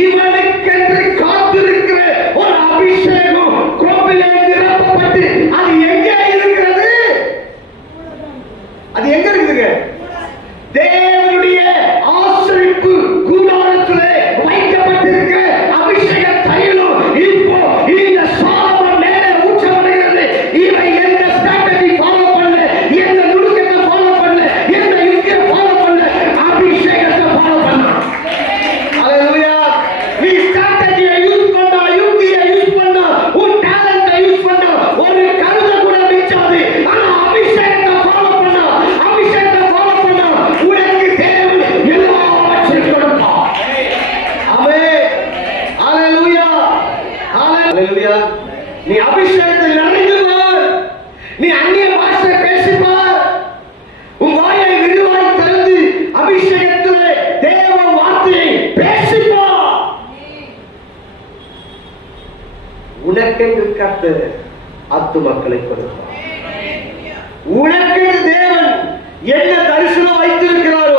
இவனுக்கென்று காத்திருக்கிற ஒரு அபிஷேகம் கோவிலே நிரப்பப்பட்டு அது எங்கே இருக்கிறது? அது எங்க இருக்குதுங்க? தேவனுடைய ஆசரிப்பு கூடாரத்திலே வைக்கப்பட்டிருக்கிற அபிஷேக தைலம் இப்போ இந்த சாலமோன் மேலே ஊற்றப்படுகிறது. இவை எந்த ஸ்ட்ராட்டஜி ஃபாலோ பண்ணல, எந்த நுணுக்கத்தை ஃபாலோ பண்ணல, எந்த யுக்தியை ஃபாலோ பண்ணல, அபிஷேகத்தை ஃபாலோ பண்ணான். ஹalleluya. நீ ஸ்ட்ராட்டஜியை யூஸ் பண்ணா, யுக்தியை யூஸ் பண்ணா, உன் டாலண்ட்டை யூஸ் பண்ணா ஒரு கருத கூட மிச்சாது. ஆனா அபிஷேகத்தை ஃபாலோ பண்ணா, அபிஷேகத்தை ஃபாலோ பண்ணா உனக்கு தேவன் எல்லாவற்றையும் கொடுப்பார். ஆமென். ஹalleluya. ஹalleluya. நீ அபிஷேகத்தில் நிறைந்து பார். நீ அந்நிய பாஷை பேசி பார். உன் வாயை விரிவாய் திறந்து அபிஷேகத்திலே தேவ வார்த்தையை பேசி பார். உனக்கென்று கர்த்தர் ஆத்துமாக்களை கொடுப்பார். உனக்கு தேவன் என்ன தரிசனம் வைத்திருக்கிறாரோ